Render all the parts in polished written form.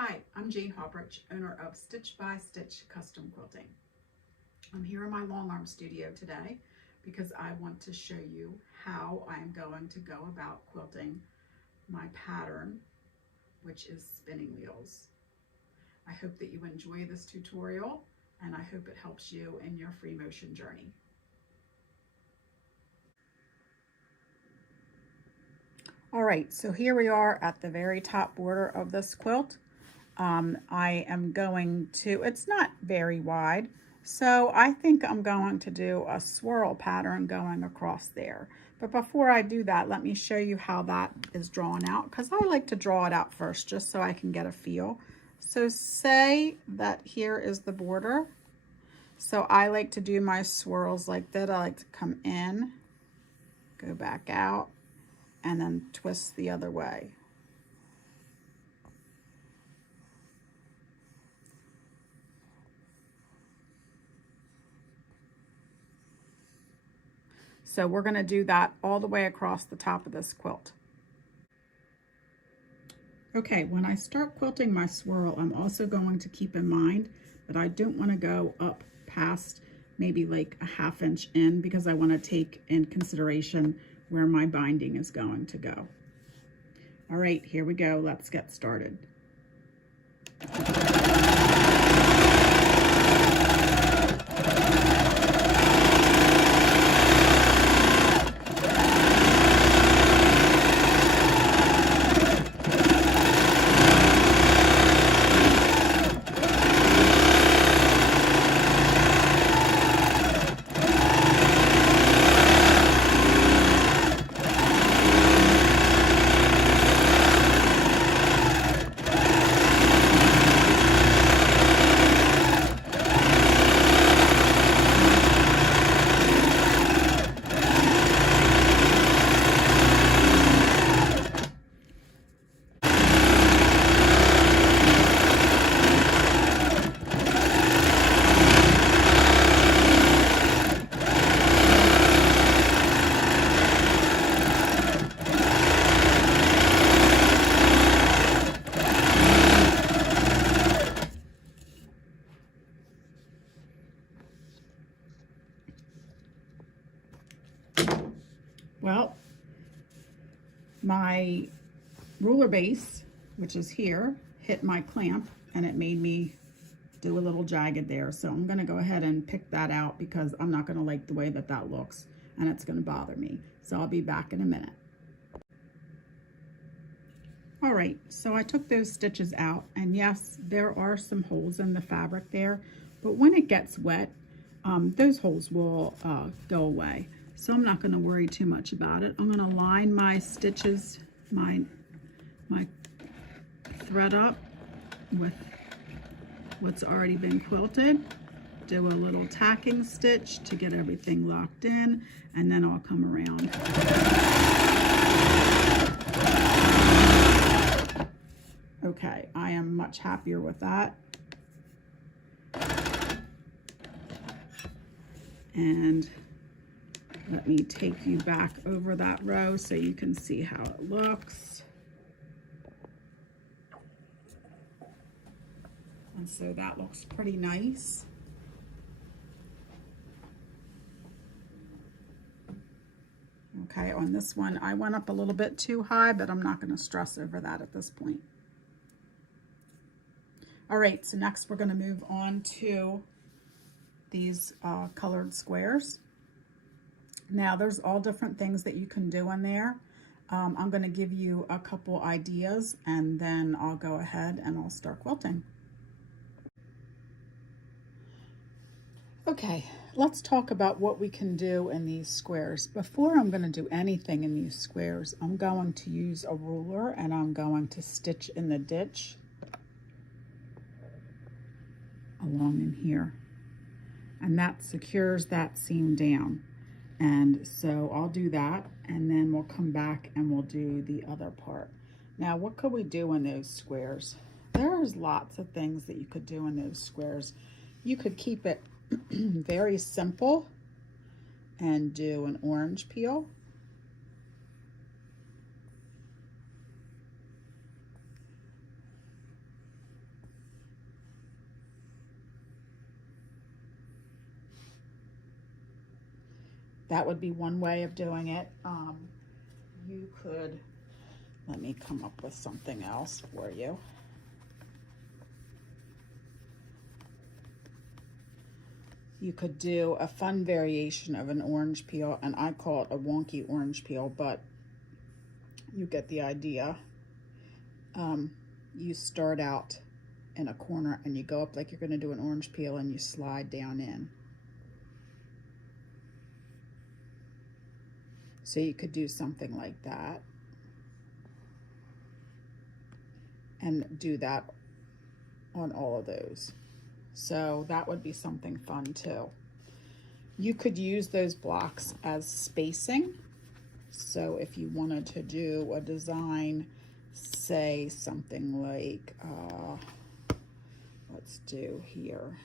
Hi, I'm Jane Hawbridge, owner of Stitch by Stitch Custom Quilting. I'm here in my long arm studio today because I want to show you how I'm going to go about quilting my pattern, which is spinning wheels. I hope that you enjoy this tutorial and I hope it helps you in your free motion journey. All right, so here we are at the very top border of this quilt. I am going to, it's not very wide, so I think I'm going to do a swirl pattern going across there. But before I do that, let me show you how that is drawn out, because I like to draw it out first just so I can get a feel. So say that here is the border. So I like to do my swirls like that. I like to come in, go back out, and then twist the other way. So we're going to do that all the way across the top of this quilt. Okay, when I start quilting my swirl, I'm also going to keep in mind that I don't want to go up past maybe like a ½ inch in, because I want to take in consideration where my binding is going to go. All right, here we go. Let's get started. Well, my ruler base, which is here, hit my clamp and it made me do a little jagged there. So I'm going to go ahead and pick that out because I'm not going to like the way that that looks and it's going to bother me. So I'll be back in a minute. All right, so I took those stitches out, and yes, there are some holes in the fabric there, but when it gets wet, those holes will go away. So I'm not going to worry too much about it. I'm going to line my stitches, my thread up with what's already been quilted, do a little tacking stitch to get everything locked in, and then I'll come around. Okay, I am much happier with that. And let me take you back over that row so you can see how it looks. And so that looks pretty nice. Okay, on this one, I went up a little bit too high, but I'm not going to stress over that at this point. All right, so next we're going to move on to these colored squares. Now there's all different things that you can do in there. I'm going to give you a couple ideas and then I'll go ahead and I'll start quilting. Okay, let's talk about what we can do in these squares. Before I'm going to do anything in these squares, I'm going to use a ruler and I'm going to stitch in the ditch along in here, and that secures that seam down. And so I'll do that, and then we'll come back and we'll do the other part. Now, what could we do in those squares? There's lots of things that you could do in those squares. You could keep it very simple and do an orange peel. That would be one way of doing it. You could, let me come up with something else for you. You could do a fun variation of an orange peel, and I call it a wonky orange peel, but you get the idea. You start out in a corner and you go up like you're going to do an orange peel, and you slide down in. So you could do something like that and do that on all of those. So that would be something fun too. You could use those blocks as spacing. So if you wanted to do a design, say something like, let's do here.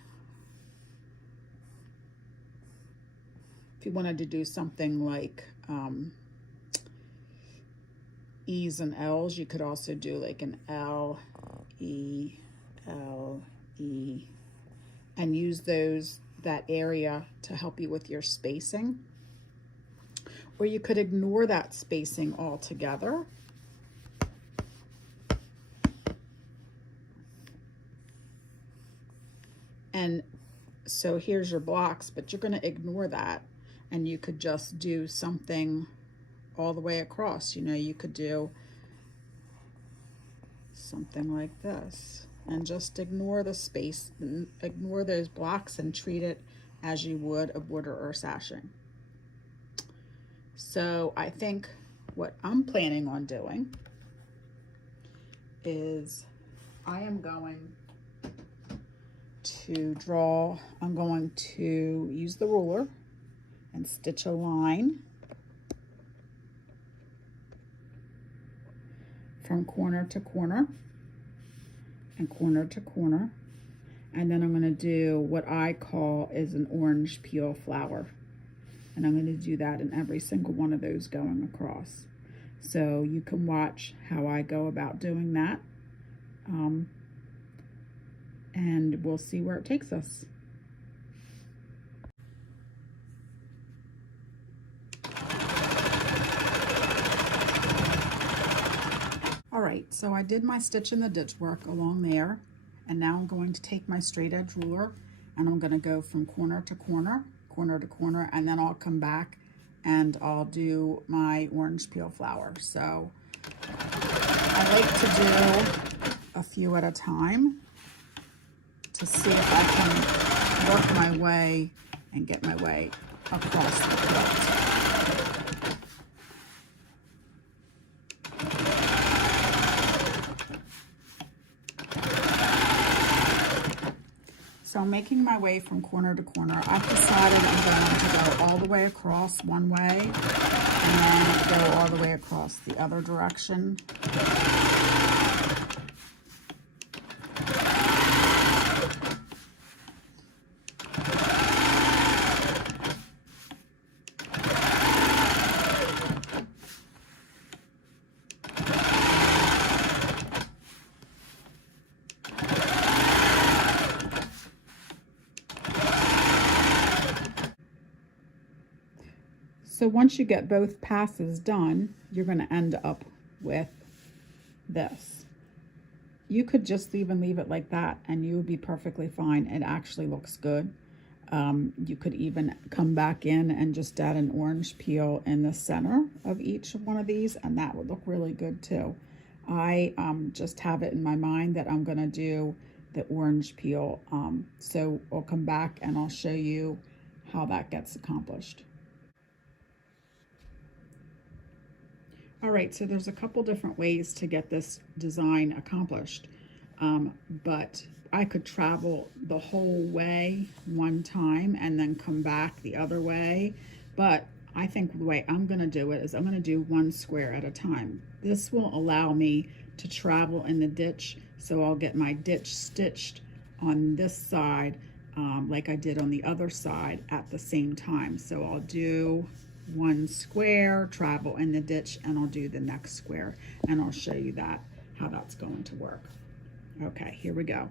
If you wanted to do something like E's and L's, you could also do like an L, E, L, E, and use that area to help you with your spacing. Or you could ignore that spacing altogether. And so here's your blocks, but you're going to ignore that, and you could just do something all the way across. You know, you could do something like this and just ignore the space, ignore those blocks, and treat it as you would a border or sashing. So I think what I'm planning on doing is I am going to draw, I'm going to use the ruler and stitch a line from corner to corner and corner to corner, and then I'm going to do what I call is an orange peel flower, and I'm going to do that in every single one of those going across. So you can watch how I go about doing that, and we'll see where it takes us. All right, so I did my stitch in the ditch work along there, and now I'm going to take my straight edge ruler and I'm going to go from corner to corner, corner to corner, and then I'll come back and I'll do my orange peel flower. So I like to do a few at a time to see if I can work my way and get my way across the quilt. So I'm making my way from corner to corner. I've decided I'm going to go all the way across one way and then go all the way across the other direction. So once you get both passes done, you're going to end up with this. You could just even leave it like that and you would be perfectly fine. It actually looks good. You could even come back in and just add an orange peel in the center of each one of these, and that would look really good too. I just have it in my mind that I'm going to do the orange peel. So I'll come back and I'll show you how that gets accomplished. All right, so there's a couple different ways to get this design accomplished, but I could travel the whole way one time and then come back the other way, but I think the way I'm going to do it is I'm going to do one square at a time. This will allow me to travel in the ditch, so I'll get my ditch stitched on this side like I did on the other side at the same time. So I'll do one square, travel in the ditch, and I'll do the next square, and I'll show you that, how that's going to work. Okay, here we go.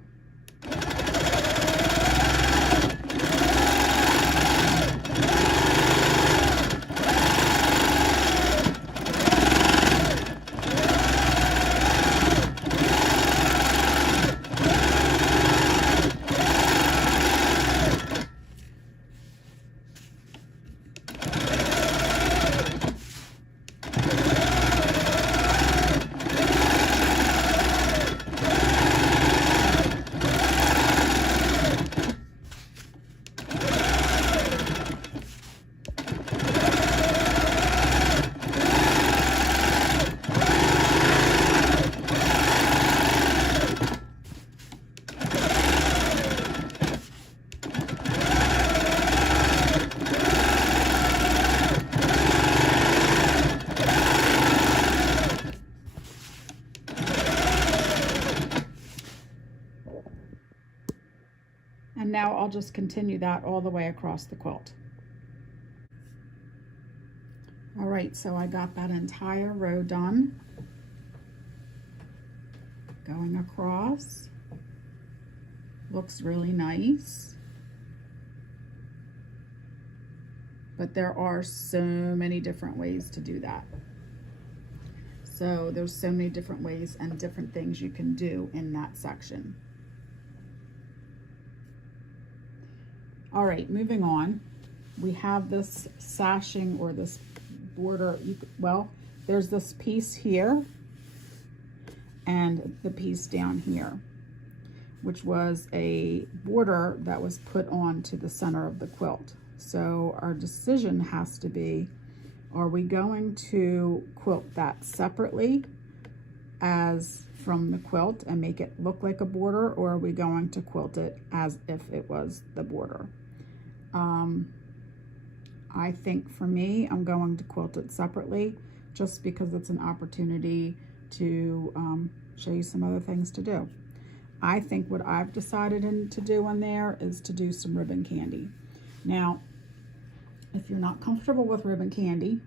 now I'll just continue that all the way across the quilt. All right, so I got that entire row done. Going across. Looks really nice. But there are so many different ways to do that. So there's so many different ways and different things you can do in that section. All right, moving on. We have this sashing or this border. Well, there's this piece here and the piece down here, which was a border that was put on to the center of the quilt. So our decision has to be, are we going to quilt that separately as from the quilt and make it look like a border, or are we going to quilt it as if it was the border? I think for me, I'm going to quilt it separately just because it's an opportunity to show you some other things to do. I think what I've decided to do in there is to do some ribbon candy. Now, if you're not comfortable with ribbon candy,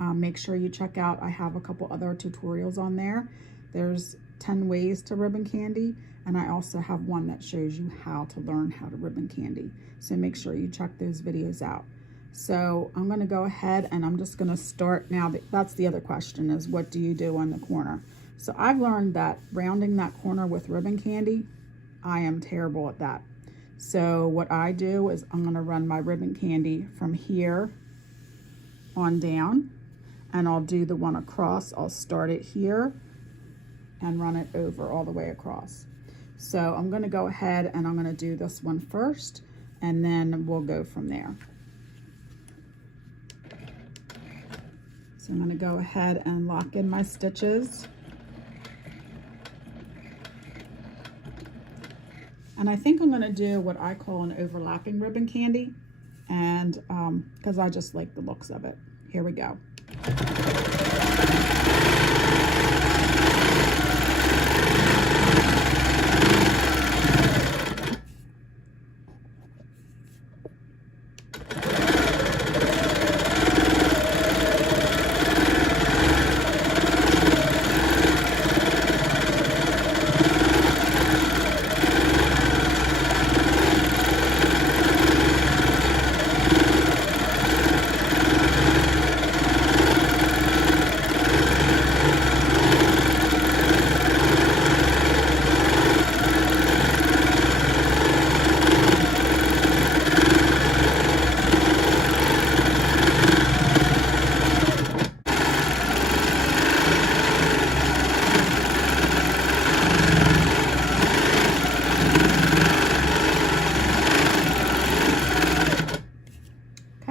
make sure you check out, I have a couple other tutorials on there. There's 10 ways to ribbon candy, and I also have one that shows you how to learn how to ribbon candy. So make sure you check those videos out. So I'm going to go ahead and I'm just going to start now. That's the other question, is what do you do on the corner? So I've learned that rounding that corner with ribbon candy, I am terrible at that. So what I do is I'm going to run my ribbon candy from here on down, and I'll do the one across. I'll start it here and run it over all the way across. So I'm going to go ahead and I'm going to do this one first, and then we'll go from there. So I'm going to go ahead and lock in my stitches. And I think I'm going to do what I call an overlapping ribbon candy, and because I just like the looks of it. Here we go.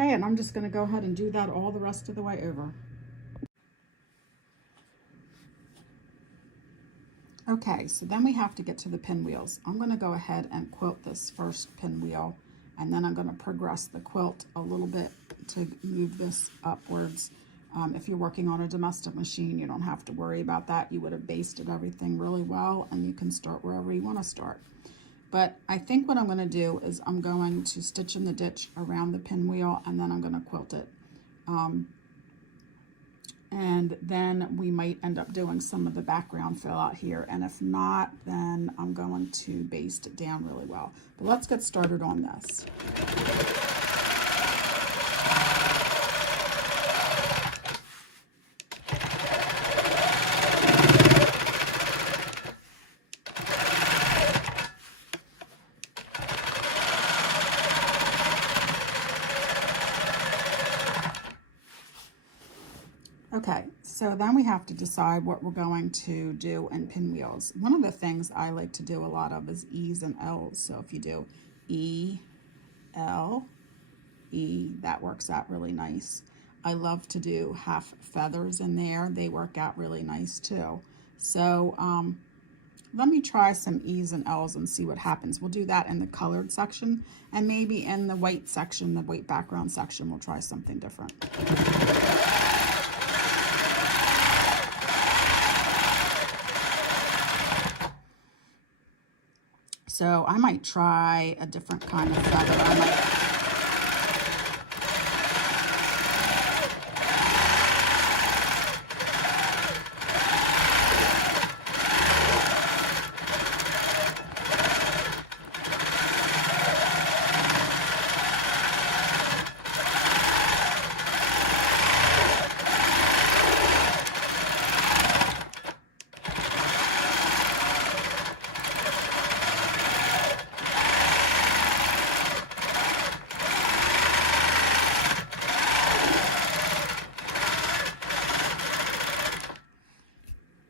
And I'm just going to go ahead and do that all the rest of the way over. Okay, so then we have to get to the pinwheels. I'm going to go ahead and quilt this first pinwheel, and then I'm going to progress the quilt a little bit to move this upwards. If you're working on a domestic machine, you don't have to worry about that. You would have basted everything really well, and you can start wherever you want to start. But I think what I'm going to do is I'm going to stitch in the ditch around the pinwheel, and then I'm going to quilt it. And then we might end up doing some of the background fill out here. And if not, then I'm going to baste it down really well. But let's get started on this. Okay, so then we have to decide what we're going to do in pinwheels. One of the things I like to do a lot of is E's and L's. So if you do E, L, E, that works out really nice. I love to do half feathers in there. They work out really nice too. So let me try some E's and L's and see what happens. We'll do that in the colored section, and maybe in the white section, the white background section, we'll try something different. So I might try a different kind of feather. I might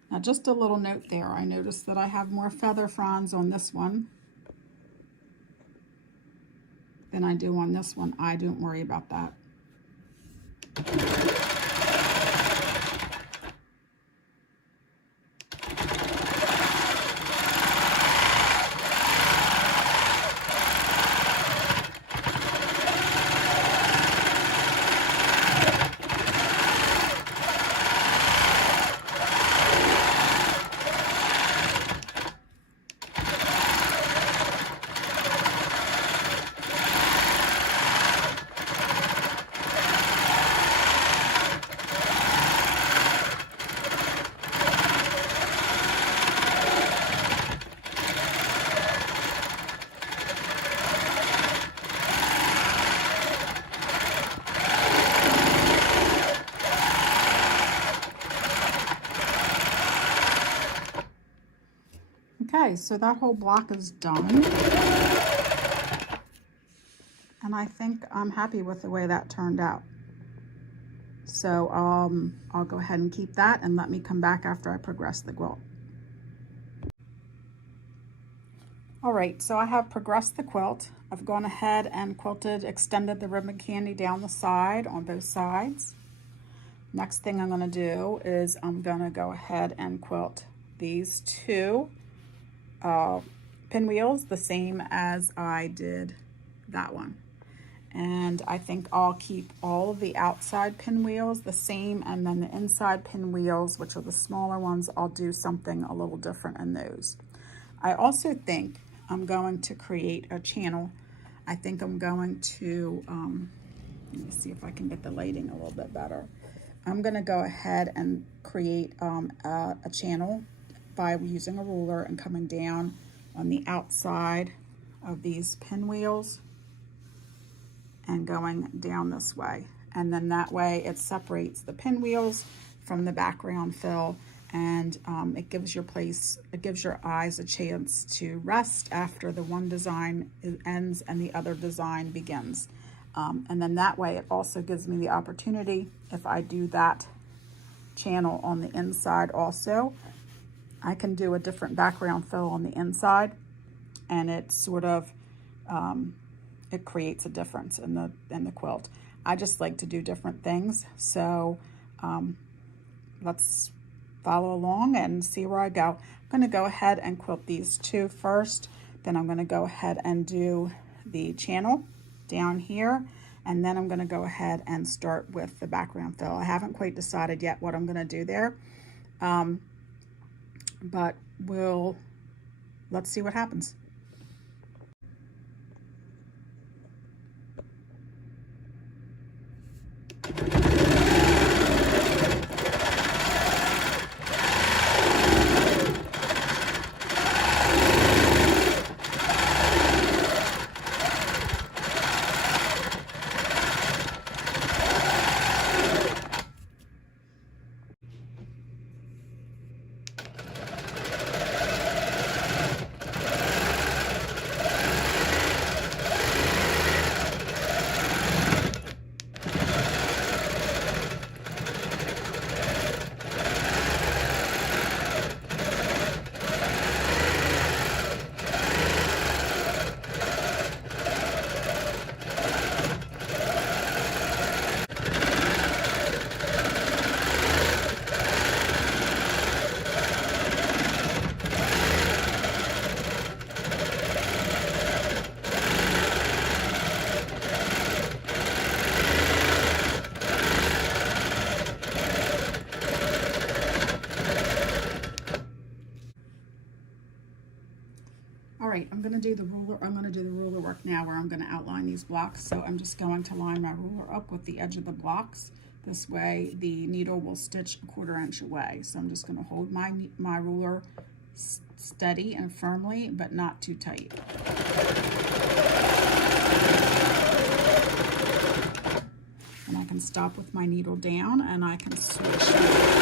Now, just a little note there. I noticed that I have more feather fronds on this one than I do on this one. I don't worry about that. Okay, so that whole block is done. And I think I'm happy with the way that turned out. So I'll go ahead and keep that and let me come back after I progress the quilt. All right, so I have progressed the quilt. I've gone ahead and extended the ribbon candy down the side on both sides. Next thing I'm gonna do is I'm gonna go ahead and quilt these two pinwheels the same as I did that one. And I think I'll keep all of the outside pinwheels the same, and then the inside pinwheels, which are the smaller ones, I'll do something a little different in those. I also think I'm going to create a channel. I think I'm going to, let me see if I can get the lighting a little bit better. I'm gonna go ahead and create a channel by using a ruler and coming down on the outside of these pinwheels and going down this way. And then that way it separates the pinwheels from the background fill, and it gives your eyes a chance to rest after the one design ends and the other design begins. And then that way it also gives me the opportunity, if I do that channel on the inside also, I can do a different background fill on the inside, and it sort of it creates a difference in the quilt. I just like to do different things, so let's follow along and see where I go. I'm going to go ahead and quilt these two first, then I'm going to go ahead and do the channel down here, and then I'm going to go ahead and start with the background fill. I haven't quite decided yet what I'm going to do there. But let's see what happens. right, I'm going to do the ruler work now, where I'm going to outline these blocks. So I'm just going to line my ruler up with the edge of the blocks. This way the needle will stitch a 1/4 inch away. So I'm just going to hold my ruler steady and firmly, but not too tight. And I can stop with my needle down, and I can switch the sides.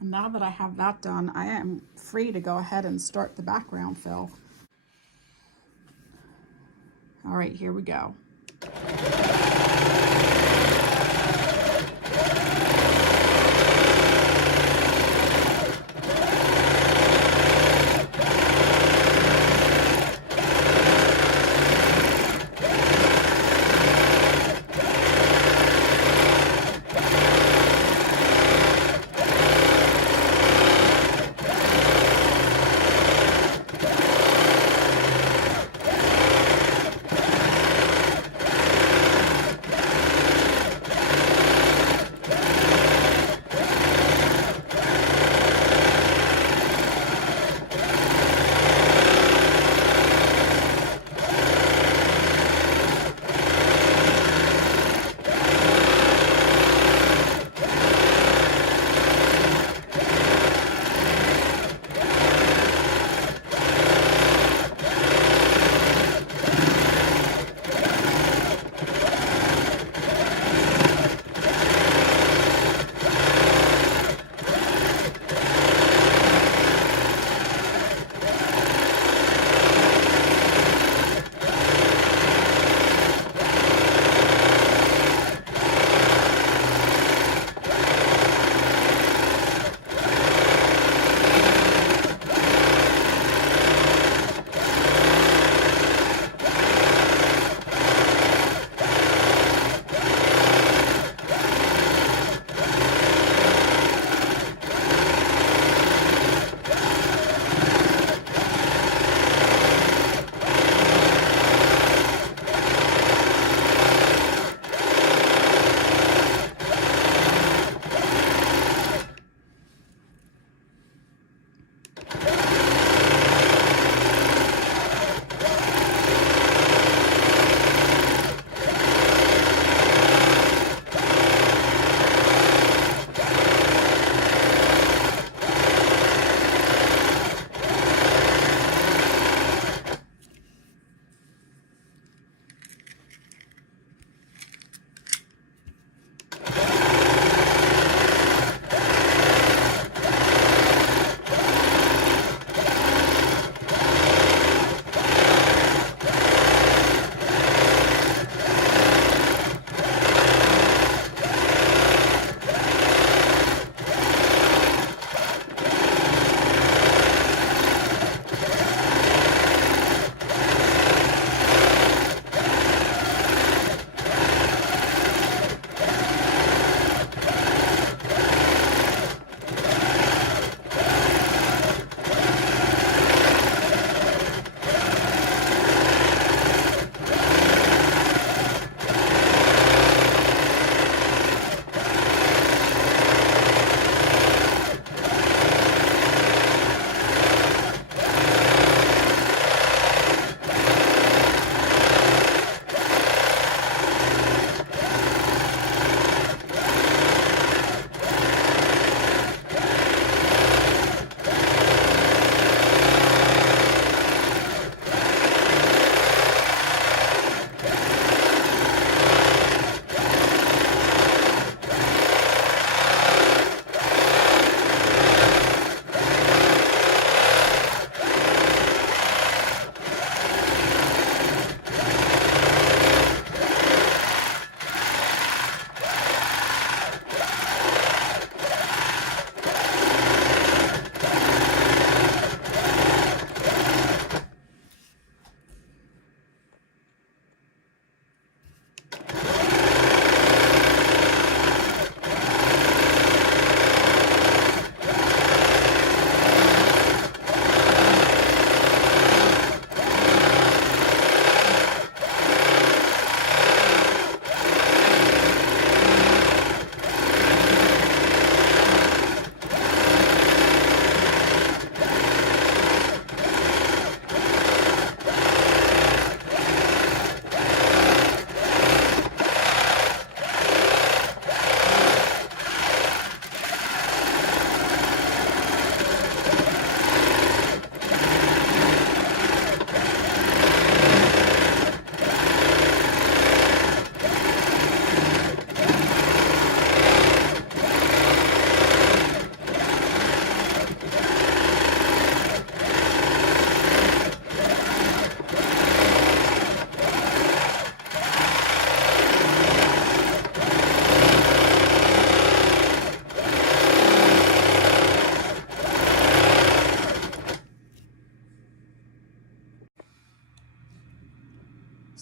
And now that I have that done, I am free to go ahead and start the background fill. All right, here we go.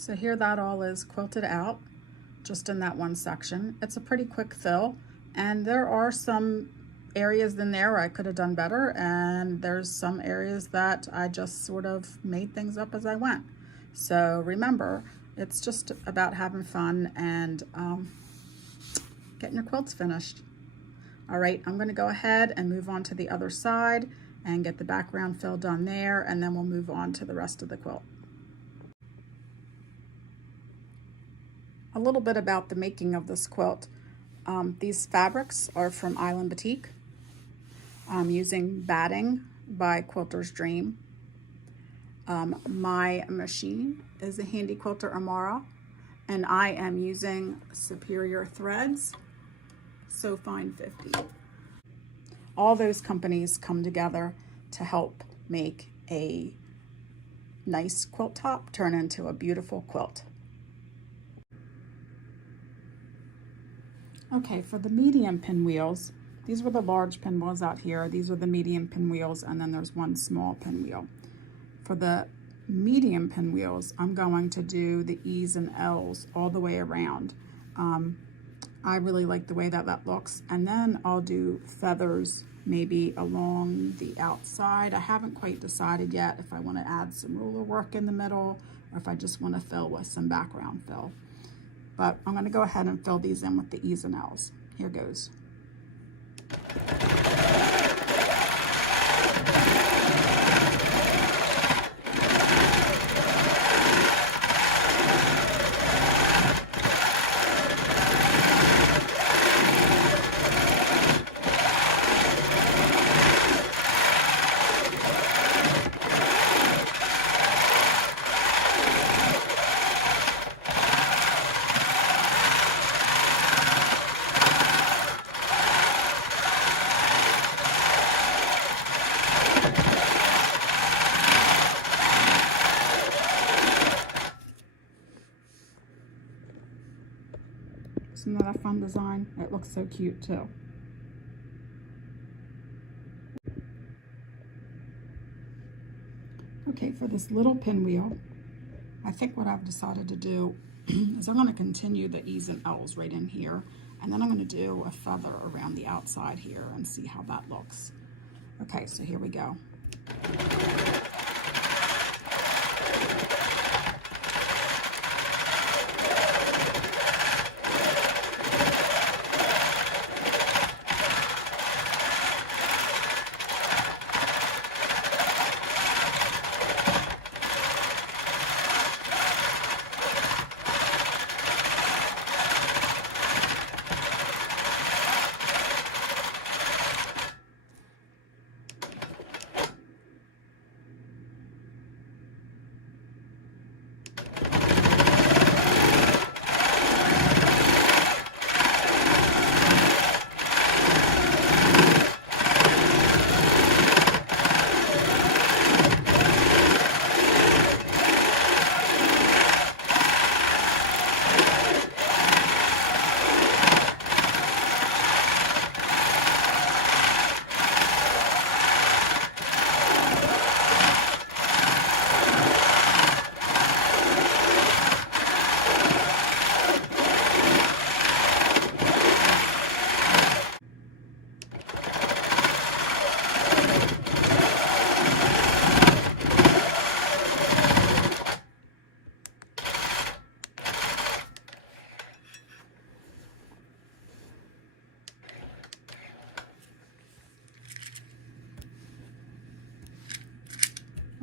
So here that all is quilted out, just in that one section. It's a pretty quick fill, and there are some areas in there where I could have done better, and there's some areas that I just sort of made things up as I went. So remember, it's just about having fun and getting your quilts finished. All right, I'm going to go ahead and move on to the other side and get the background fill done there, and then we'll move on to the rest of the quilt. A little bit about the making of this quilt. These fabrics are from Island Boutique. I'm using batting by Quilter's Dream. My machine is a Handy Quilter Amara, and I am using Superior Threads So Fine 50. All those companies come together to help make a nice quilt top turn into a beautiful quilt. Okay, for the medium pinwheels, these were the large pinwheels out here. These are the medium pinwheels, and then there's one small pinwheel. For the medium pinwheels, I'm going to do the E's and L's all the way around. I really like the way that looks. And then I'll do feathers maybe along the outside. I haven't quite decided yet if I want to add some ruler work in the middle or if I just want to fill with some background fill. But I'm going to go ahead and fill these in with the E's and L's. Here goes. Isn't that a fun design? It looks so cute too. Okay, for this little pinwheel, I think what I've decided to do is I'm going to continue the E's and L's right in here, and then I'm going to do a feather around the outside here and see how that looks. Okay, so here we go.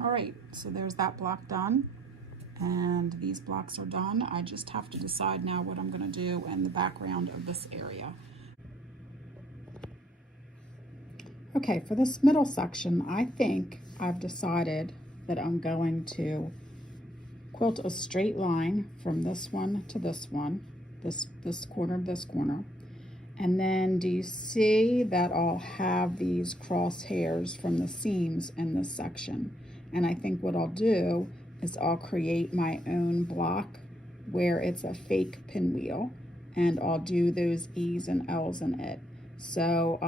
All right, so there's that block done, and these blocks are done. I just have to decide now what I'm going to do in the background of this area. Okay, for this middle section, I think I've decided that I'm going to quilt a straight line from this one to this one, this corner to this corner. And then do you see that I'll have these crosshairs from the seams in this section? And I think what I'll do is I'll create my own block where it's a fake pinwheel, and I'll do those E's and L's in it. So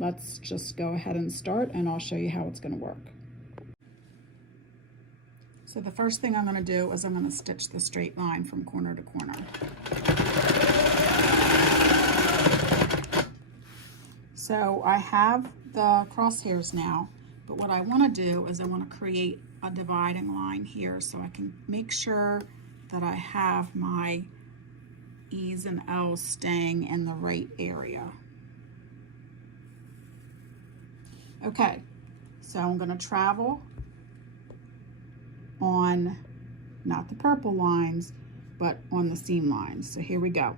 let's just go ahead and start, and I'll show you how it's going to work. So the first thing I'm going to do is I'm going to stitch the straight line from corner to corner. So I have the crosshairs now, but what I want to do is I want to create a dividing line here so I can make sure that I have my E's and L's staying in the right area. Okay, so I'm going to travel on not the purple lines, but on the seam lines. So here we go.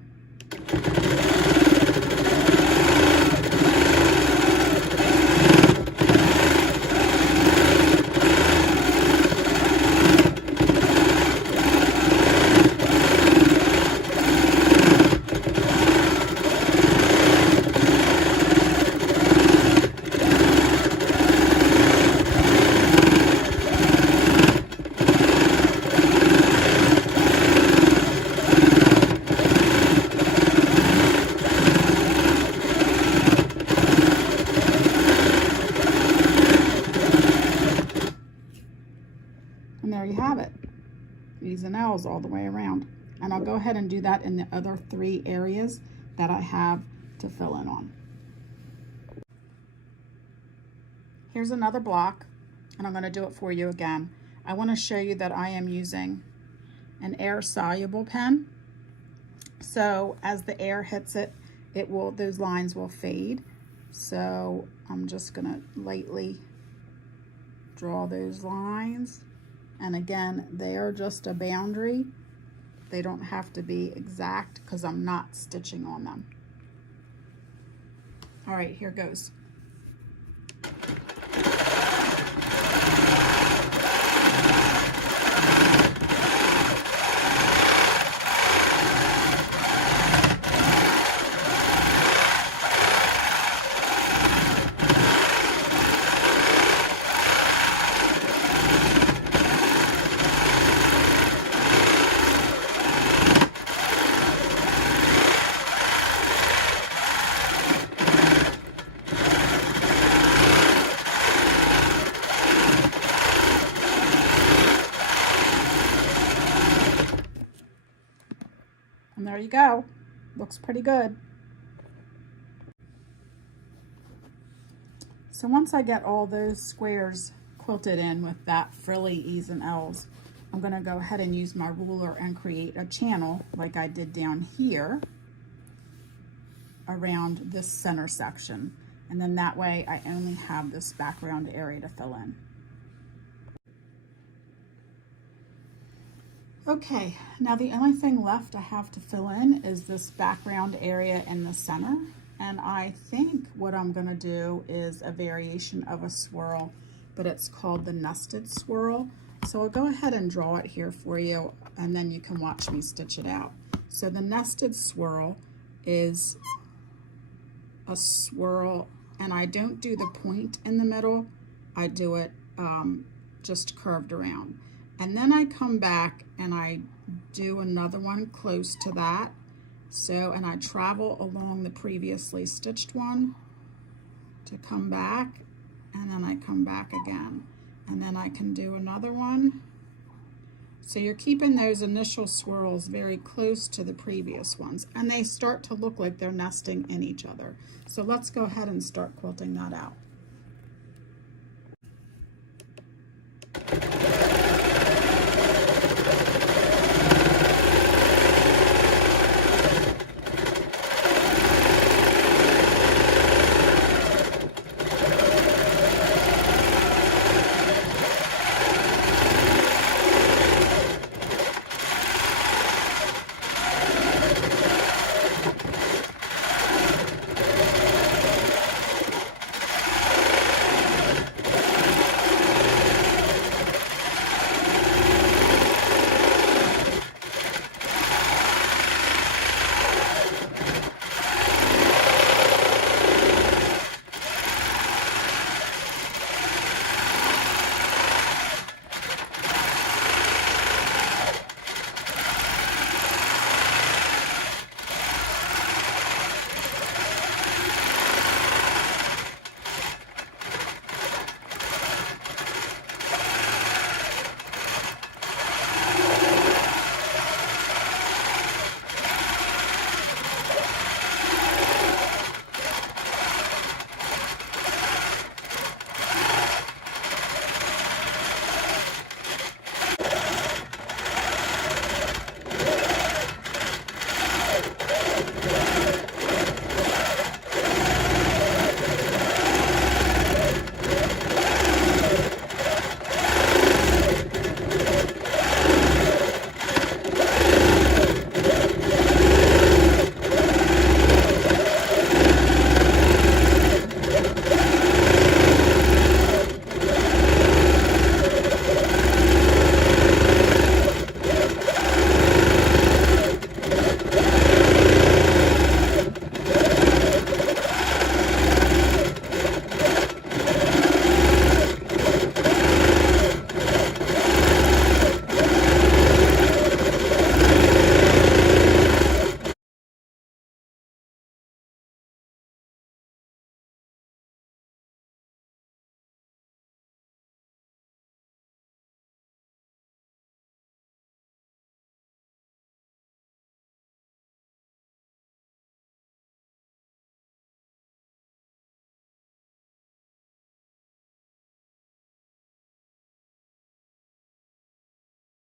And there you have it, E's and L's all the way around. And I'll go ahead and do that in the other 3 areas that I have to fill in on. Here's another block, and I'm going to do it for you again. I want to show you that I am using an air-soluble pen. So as the air hits it, those lines will fade. So I'm just going to lightly draw those lines. And again, they are just a boundary. They don't have to be exact because I'm not stitching on them. All right, here goes. And there you go. Looks pretty good. So once I get all those squares quilted in with that frilly E's and L's, I'm going to go ahead and use my ruler and create a channel like I did down here around this center section. And then that way I only have this background area to fill in. Okay, now the only thing left I have to fill in is this background area in the center. And I think what I'm going to do is a variation of a swirl, but it's called the nested swirl. So I'll go ahead and draw it here for you, and then you can watch me stitch it out. So the nested swirl is a swirl, and I don't do the point in the middle. I do it just curved around. And then I come back and I do another one close to that. So, and I travel along the previously stitched one to come back, and then I come back again. And then I can do another one. So you're keeping those initial swirls very close to the previous ones, and they start to look like they're nesting in each other. So let's go ahead and start quilting that out.